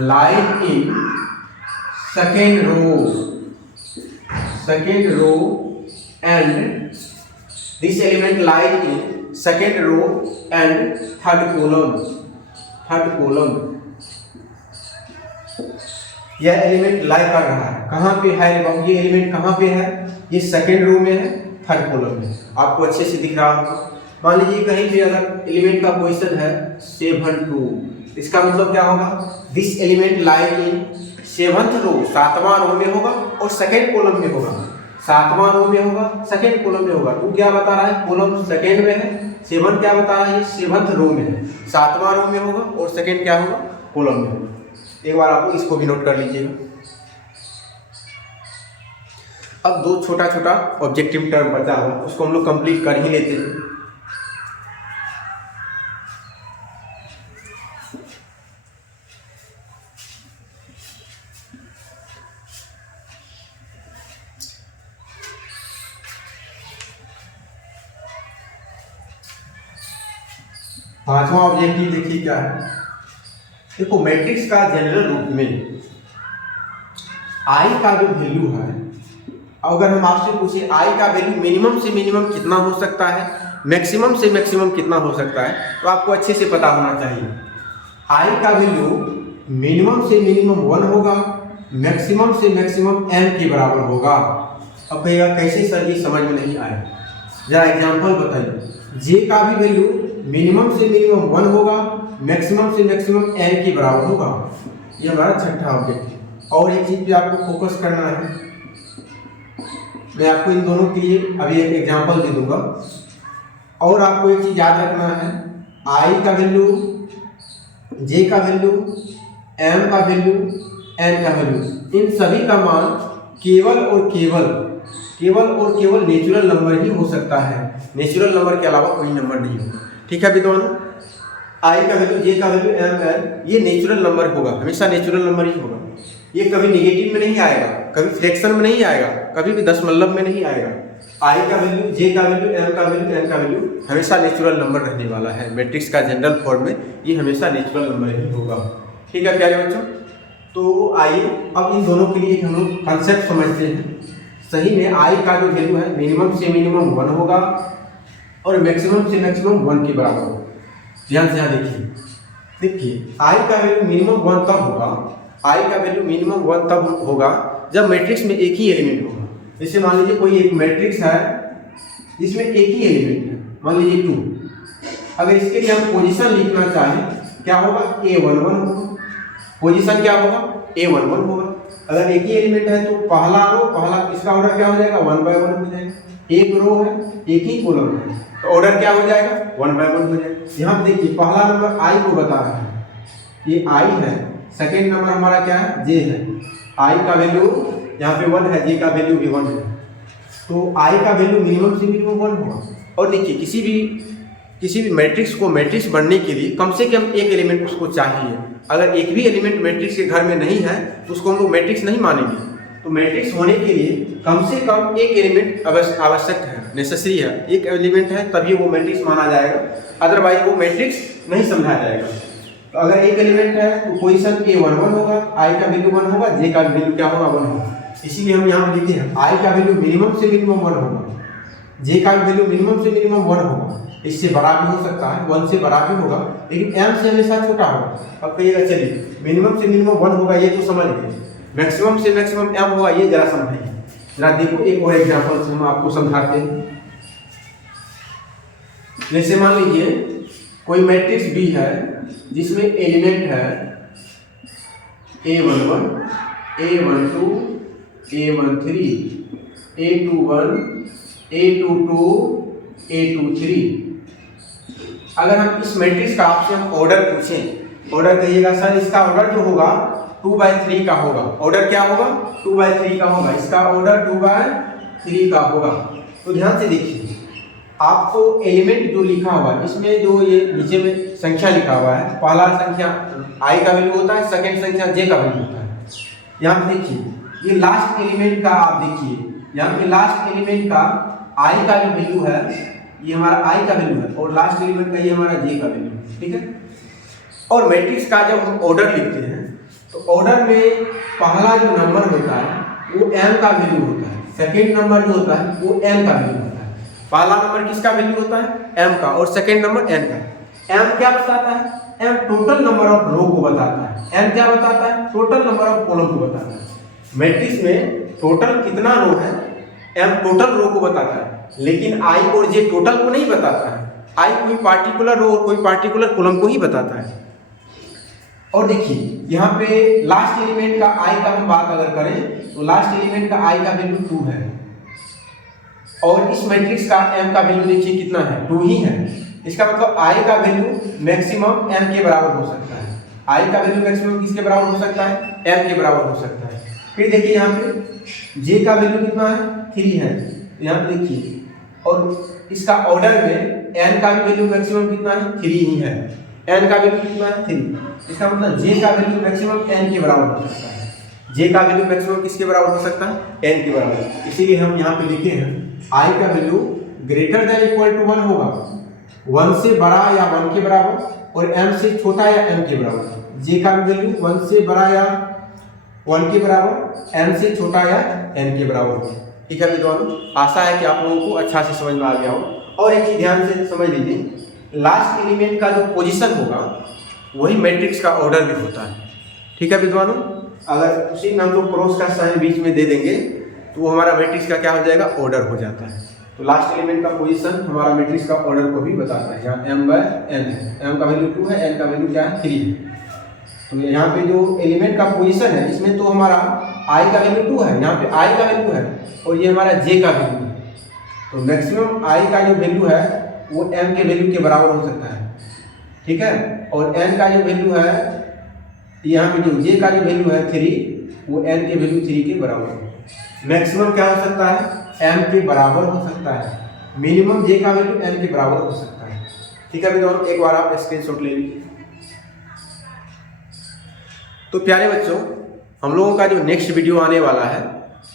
lies in second row and this element lies in second row and third column। यह एलिमेंट लाई कर रहा है, कहाँ पे है, ये एलिमेंट कहाँ पे है, ये सेकेंड रो में है, थर्ड कॉलम में। आपको अच्छे से दिख रहा होगा। मान लीजिए कहीं पे अगर एलिमेंट का पोजीशन है 7 2, इसका मतलब क्या होगा, this element lies in 7th रो, 7वां रो में होगा और सेकेंड कॉलम में होगा। 7वां रो में होगा, सेकेंड कॉलम में होगा। 2 क्या बता रहा है, कॉलम सेकेंड में है। 7 क्या बता रहा है, 7th रो में है, 7वां रो में होगा और सेकेंड क्या होगा, कॉलम में होगा। एक बार आप इसको भी नोट कर लीजिएगा। अब 2 छोटा छोटा ऑब्जेक्टिव टर्म बचा हुआ, उसको हम लोग कंप्लीट कर ही लेते हैं। पांचवा ऑब्जेक्टिव देखिए क्या है। देखो मैट्रिक्स का जनरल रूप में आई का जो वैल्यू है, अगर हम आपसे पूछे आई का वैल्यू मिनिमम से मिनिमम कितना हो सकता है, मैक्सिमम से मैक्सिमम कितना हो सकता है, तो आपको अच्छे से पता होना चाहिए। आई का वैल्यू मिनिमम से मिनिमम 1 होगा, मैक्सिमम से मैक्सिमम m के बराबर होगा। अब कहिएगा कैसे सर, ये समझ में नहीं आया, जरा एग्जांपल बताइए। जे का भी वैल्यू मिनिमम से मिनिमम 1 होगा, मैक्सिमम से मैक्सिमम m के बराबर होगा। ये हमारा छठा ऑब्जेक्ट है। और एक चीज पे आपको फोकस करना है, मैं आपको इन दोनों के लिए अभी एक एग्जांपल दे दूंगा। और आपको एक चीज याद रखना है, i का वैल्यू, j का वैल्यू, m का वैल्यू, n का वैल्यू, इन सभी का मान केवल और केवल नेचुरल नंबर ही हो सकता है। नेचुरल नंबर के अलावा कोई नंबर नहीं होगा। ठीक है विद्वानों, आई का वैल्यू, जे का वैल्यू, एम एन, ये नेचुरल नंबर होगा, हमेशा नेचुरल नंबर ही होगा। ये कभी नेगेटिव में नहीं आएगा, कभी फ्रैक्शन में नहीं आएगा, कभी भी दशमलव में नहीं आएगा। आई का वैल्यू, जे का वैल्यू, एम का वैल्यू, एन का वैल्यू हमेशा नेचुरल नंबर रहने वाला है। मैट्रिक्स का जनरल फॉर्म में ये हमेशा नेचुरल नंबर ही होगा। ठीक है प्यारे बच्चों, तो आइए अब इन दोनों के लिए हम लोग कंसेप्ट समझते हैं। सही में आई का जो वैल्यू है मिनिमम से मिनिमम 1 होगा और मैक्सिमम से मैक्सिमम 1 के बराबर होगा। ध्यान से देखिए आई का वैल्यू मिनिमम 1 तब होगा, आई का वैल्यू मिनिमम 1 तब होगा जब मैट्रिक्स में एक ही एलिमेंट होगा। जैसे मान लीजिए कोई एक मैट्रिक्स है जिसमें एक ही एलिमेंट है, मान लीजिए 2। अगर इसके लिए हम पोजीशन लिखना चाहें, क्या होगा, A11 होगा। पोजीशन क्या होगा, A11 होगा। अगर एक ही एलिमेंट है तो पहला इसका ऑर्डर क्या हो जाएगा, 1 by 1 हो जाएगा। एक रो है, एक ही कॉलम है, तो ऑर्डर क्या हो जाएगा, 1 by 1 हो जाएगा। यहाँ देखिए पहला नंबर आई को बता रहा है, ये आई है। सेकेंड नंबर हमारा क्या है, जे है। आई का वैल्यू यहाँ पे 1 है, जे का वैल्यू भी 1 है। तो आई का वैल्यू मिनिमम से मिनिमम 1 होगा। और देखिए किसी भी मैट्रिक्स को मैट्रिक्स बनने के लिए कम से कम एक एलिमेंट उसको चाहिए। अगर एक भी एलिमेंट मैट्रिक्स के घर में नहीं है तो उसको हम लोग मैट्रिक्स नहीं मानेंगे। तो मैट्रिक्स होने के लिए कम से कम एक एलिमेंट आवश्यक है, नेसेसरी है। एक एलिमेंट है तभी वो मैट्रिक्स माना जाएगा, अदरवाइज वो मैट्रिक्स नहीं समझा जाएगा। तो अगर एक एलिमेंट है तो पोजीशन A11 होगा, आई का वैल्यू 1 होगा, जे का वैल्यू क्या होगा, 1 होगा। इसीलिए हम यहाँ लिखे हैं आई का वैल्यू मिनिमम से मिनिमम 1 होगा, जे का वैल्यू मिनिमम से मिनिमम 1 होगा इससे बड़ा भी हो सकता है, 1 से बड़ा भी होगा, लेकिन m से हमेशा छोटा होगा। अब कहिएगा चलिए मिनिमम से मिनिमम 1 होगा, ये तो समझ गए, मैक्सिमम से मैक्सिमम m होगा, ये जरा समझिए। जरा देखो एक और एग्जाम्पल से हम आपको समझाते हैं। जैसे मान लीजिए कोई मैट्रिक्स B है जिसमें एलिमेंट है A11, A12, A13, A21, A22, A23। अगर हम इस मैट्रिक्स का आपसे हम ऑर्डर पूछें, ऑर्डर कहिएगा सर इसका ऑर्डर जो होगा 2/3 का होगा। ऑर्डर क्या होगा? 2/3 का होगा। इसका ऑर्डर 2/3 का होगा। तो ध्यान से देखिए, आपको एलिमेंट जो लिखा हुआ है इसमें जो ये नीचे में संख्या लिखा हुआ है, पहला संख्या i का वैल्यू होता है, सेकंड संख्या j का वैल्यू होता है। यहाँ पे देखिए ये लास्ट एलिमेंट का, आप देखिए यहाँ पे लास्ट एलिमेंट का i का जो वैल्यू है ये हमारा i का वैल्यू है, और लास्ट एलिमेंट का ये हमारा j का वैल्यू है, ठीक है। और मैट्रिक्स का जब हम ऑर्डर लिखते हैं तो ऑर्डर में पहला जो नंबर होता है वो m का वैल्यू होता है, सेकेंड नंबर जो होता है वो n का वैल्यू होता है। पहला नंबर किसका वैल्यू होता है? m का, और सेकेंड नंबर n का। m क्या बताता है? m टोटल नंबर ऑफ रो को बताता है। n क्या बताता है? टोटल नंबर ऑफ कॉलम को बताता है। मैट्रिक्स में टोटल कितना रो है, m टोटल रो को बताता है, लेकिन i और j टोटल को नहीं बताता है। i कोई पार्टिकुलर रो और कोई पार्टिकुलर कॉलम को ही बताता है। और देखिए यहाँ पे लास्ट एलिमेंट का i का हम बात अगर करें तो लास्ट एलिमेंट का i का वैल्यू 2 है, और इस मैट्रिक्स का m का वैल्यू देखिए कितना है? 2 ही है। इसका मतलब i का वैल्यू मैक्सिमम m के बराबर हो सकता है। i का वैल्यू मैक्सिमम किसके बराबर हो सकता है? m के बराबर हो सकता है। फिर देखिए यहाँ पे j का वैल्यू कितना है? 3 है। यहाँ पे देखिए, और इसका ऑर्डर में n का वैल्यू मैक्सिमम कितना है? 3 ही है। n का वैल्यू कितना है? 3। इसका मतलब j का वैल्यू मैक्सिमम n के बराबर हो सकता है। j का वैल्यू मैक्सिमम किसके बराबर हो सकता है? n के बराबर। इसीलिए हम यहाँ पे लिखे हैं i का value greater than equal to 1 होगा, 1 से बड़ा या 1 के बराबर, और m से छोटा या m के बराबर। j का वैल्यू 1 से बड़ा या 1 के बराबर, m से छोटा या n के बराबर। ठीक है विद्वानों, आशा है कि आप लोगों को अच्छा से समझ में आ गया हो। और एक चीज ध्यान से समझ लीजिए, लास्ट एलिमेंट का जो पोजीशन होगा वही मैट्रिक्स का ऑर्डर भी होता है। ठीक है विद्वानों, अगर उसी में हम लोग क्रॉस का साइन बीच में दे देंगे तो वो हमारा मैट्रिक्स का क्या हो जाएगा? ऑर्डर हो जाता है। तो लास्ट एलिमेंट का पोजीशन हमारा मैट्रिक्स का ऑर्डर को भी बताता है। यहाँ m/n है, m का वैल्यू 2 है, n का वैल्यू क्या है? 3 है। तो यहाँ पे जो एलिमेंट का पोजीशन है इसमें तो हमारा i का वैल्यू 2 है, यहाँ पे i का वैल्यू है, और ये हमारा j का वैल्यू है। तो मैक्सिमम i का जो वैल्यू है वो m के वैल्यू के बराबर हो सकता है, ठीक है। और n का जो वैल्यू है, यहाँ पे जो j का जो वैल्यू है 3, वो n के वैल्यू 3 के बराबर है। मैक्सिमम क्या हो सकता है? m के बराबर हो सकता है। मिनिमम j का वैल्यू n के बराबर हो सकता है। ठीक है विद्वानों, एक बार आप स्क्रीनशॉट ले लीजिए। तो प्यारे बच्चों, हम लोगों का जो नेक्स्ट वीडियो आने वाला है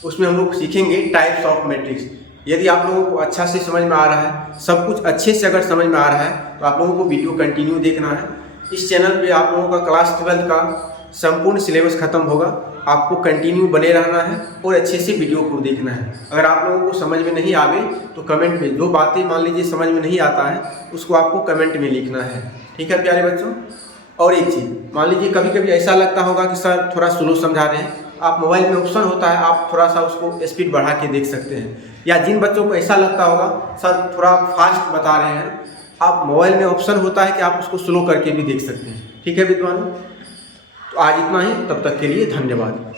उसमें हम लोग सीखेंगे टाइप्स ऑफ मैट्रिक्स। यदि आप लोगों को अच्छा से समझ में आ रहा है, सब कुछ अच्छे से अगर समझ में आ रहा है, तो आप लोगों को वीडियो कंटिन्यू देखना है। इस चैनल पे आप लोगों का क्लास 12 का संपूर्ण सिलेबस खत्म होगा, आपको कंटिन्यू बने रहना है और अच्छे से वीडियो को देखना है। अगर आप लोगों को समझ में नहीं आवे तो कमेंट में, जो बातें मान लीजिए समझ में नहीं आता है उसको आपको कमेंट में लिखना है। ठीक है प्यारे बच्चों। और एक चीज़, मान लीजिए कभी कभी ऐसा लगता होगा कि सर थोड़ा स्लो समझा रहे हैं, आप मोबाइल में ऑप्शन होता है, आप थोड़ा सा उसको स्पीड बढ़ा के देख सकते हैं। या जिन बच्चों को ऐसा लगता होगा सर थोड़ा फास्ट बता रहे हैं, आप मोबाइल में ऑप्शन होता है कि आप उसको स्लो करके भी देख सकते हैं। ठीक है विद्वानों, तो आज इतना ही, तब तक के लिए धन्यवाद।